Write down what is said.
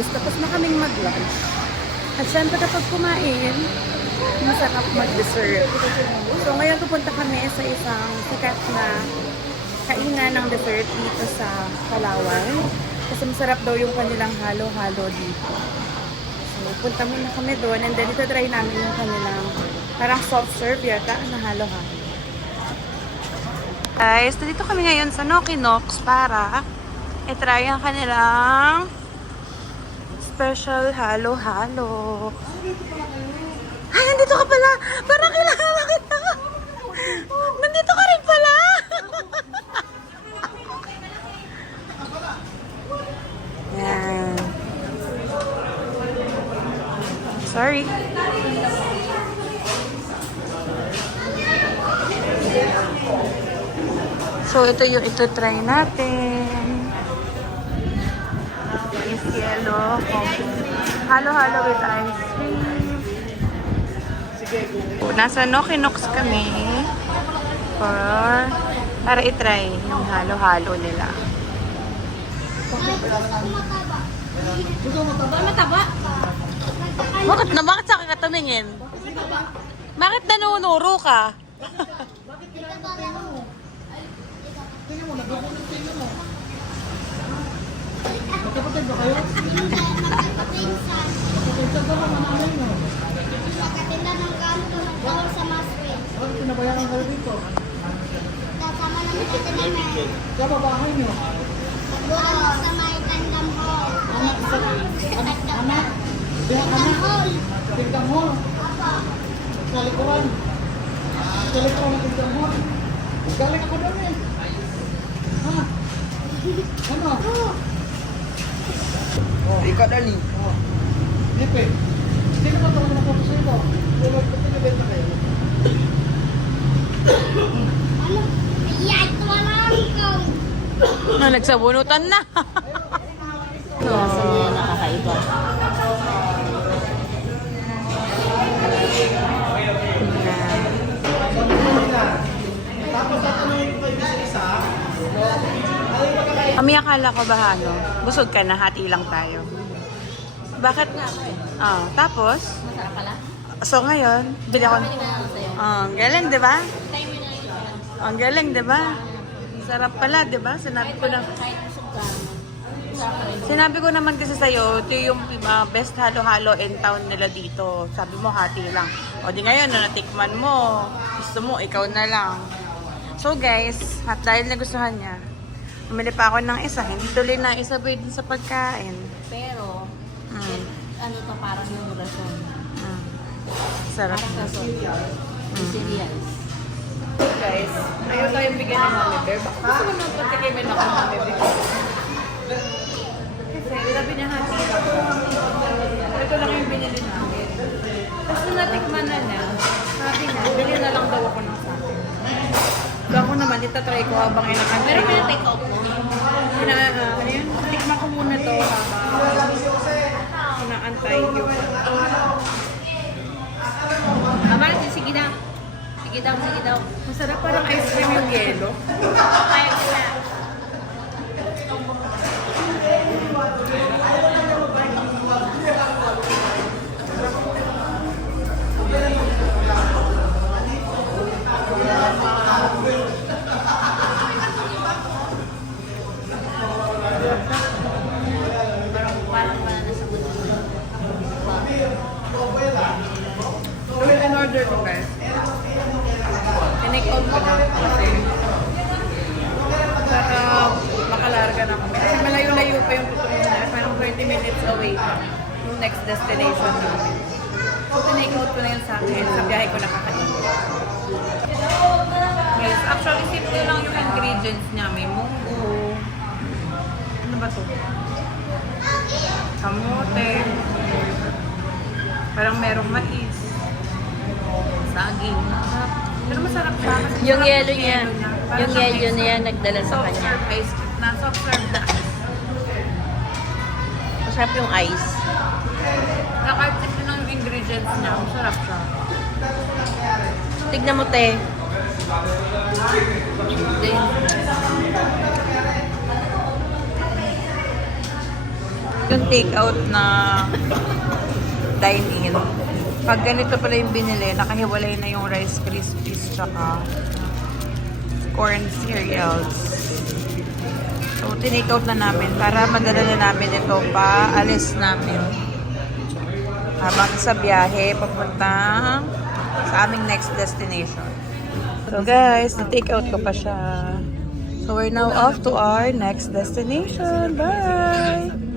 guys, tapos na kaming mag-lunch. At syempre kapag kumain, masarap mag-dessert. So ngayon pupunta kami sa isang sikat na kainan ng dessert dito sa Palawan. Kasi masarap daw yung kanilang halo-halo dito. So punta muna kami doon and then ito-try namin yung kanilang parang soft serve yata na halo-halo. Guys, dito kami ngayon sa Nokinox para i-try ang kanilang special halo-halo. Ay, nandito ka pala! Parang kilala kita! Nandito ka rin pala! Yan. Sorry. So, ito yung ito-try natin. Is yellow. Halo-halo with ice cream. Nasa Nokinox kami para i-try yung halo-halo nila. Mataba. Bakit sa akin ka tumingin? Bakit nanunuro ka? Tingnan mo, nagbubunin tingnan mo. Magkapatid ba kayo? Magkapinsan. Magkapinsan ka ba manamay mo? Magkatinda ng gamit o nagtawag sa masway. Ano pinabayaran kayo dito? Kasama namin sa tinamin. Sa babahay nyo? Magbuo sa may tandam hall. Anak sa... Anak? Bilang Tandam anak? hall. Tingdam mo? Apa? Sa likuran? Sa likuran ng tingdam mo? Galing ako doon eh. Ha? Ano? Ikaw dali. Oh. Lipe. Sino ba ito na photo sa'yo? Tulad ko pinabenta kayo. Ano? Ay, ito lang ikaw. Nagsabunutan na. Lasa niya nakakaiba. Tapos tatanungin ko isa-isa. Kami akala ko ba ano? Busog ka na, hati lang tayo. Bakit nga? Tapos? Masarap pala. So ngayon, bili ako. Ang galing, di ba? Ang galing, di ba? Sarap pala, di ba? Kahit busog ka, masarap pa rin. Sinabi ko naman kasi sa'yo, ito yung best halo-halo in town nila dito. Sabi mo, hati lang. O di ngayon, na natikman mo, gusto mo, ikaw na lang. So guys, at dahil nagustuhan niya, bumili pa ako ng isa. Hindi tuloy na isabay din sa pagkain. Pero, ano to, parang yung rason. Sarap. Parang rason. Cereals. Guys, ayaw tayong bigyan ng Mami Bear. Baka gusto mo nang patikimin ako ng Mami Bear. Kasi sabi niya hati lang. Ito lang yung binili namin. Tapos nung natikman na niya, sabi niya, bili na lang daw ako ng sa akin. So ako naman, itatry ko habang inakantay. Pero may take out mo. Ano yun? Tikman ko muna to habang inaantay yung... Amal, sige daw. Sige daw, sige daw. Masarap parang ice cream yung yelo. Kaya sila. Parang wala na sa mundo. So, in order ko guys. Tinake out ko na kasi para makalarga na kami. Kasi malayo-layo pa yung pupunta na. Parang 20 minutes away yung next destination namin. So, tinake out ko na yun sa akin. Sa biyahe ko nakakain. Guys, actually simple lang yung ingredients niya. May munggo. Ano ba to? Kamote. Parang merong mais. Saging. Pero masarap siya. Kasi Yung sarap yellow niya. Parang Yung siyang yellow ice niya cream. nagdala sa Soft kanya. serve ice cream. Na soft serve na ice. Masarap yung ice. Na kahit simple lang yung ingredients niya. Masarap siya. Tignan mo, te. yung take-out na dine-in. Pag ganito pala yung binili, nakahiwalay na yung Rice Krispies tsaka corn cereals. So, tinake out na namin para madala na namin ito pa alis namin. Habang sa biyahe, papunta sa aming next destination. So guys, na-take out ko pa siya. So we're now off to our next destination. Bye!